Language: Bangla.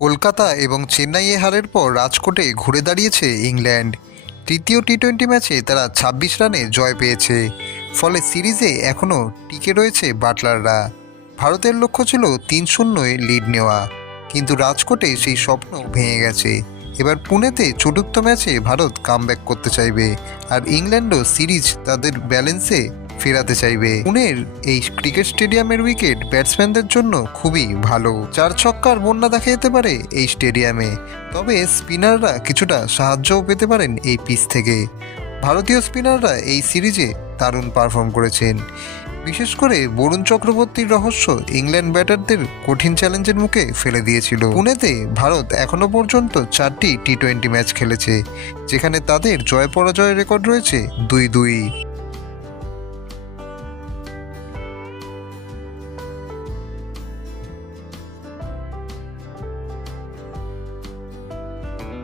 কলকাতা এবং চেন্নাইয়ে হারের পর রাজকোটে ঘুরে দাঁড়িয়েছে ইংল্যান্ড। তৃতীয় টি টোয়েন্টি ম্যাচে তারা ছাব্বিশ রানে জয় পেয়েছে। ফলে সিরিজে এখনও টিকে রয়েছে বাটলাররা। ভারতের লক্ষ্য ছিল তিন শূন্যয় লিড নেওয়া। কিন্তু রাজকোটে সেই স্বপ্ন ভেঙে গেছে। এবার পুনেতে চতুর্থ ম্যাচে ভারত কামব্যাক করতে চাইবে। আর ইংল্যান্ডও সিরিজ তাদের ব্যালেন্সে ফেরাতে চাইবে। পুনের এই ক্রিকেট স্টেডিয়ামের উইকেট ব্যাটসম্যানদের জন্য খুবই ভালো। চার ছক্কার বন্যা দেখা যেতে পারে এই স্টেডিয়ামে। তবে স্পিনাররা কিছুটা সাহায্যও পেতে পারেন এই পিচ থেকে। ভারতীয় স্পিনাররা এই সিরিজে দারুণ পারফর্ম করেছেন। বিশেষ করে বরুণ চক্রবর্তীর রহস্য ইংল্যান্ড ব্যাটারদের কঠিন চ্যালেঞ্জের মুখে ফেলে দিয়েছিল। পুনেতে ভারত এখনও পর্যন্ত চারটি টি টোয়েন্টি ম্যাচ খেলেছে, যেখানে তাদের জয় পরাজয়ের রেকর্ড রয়েছে দুই দুই।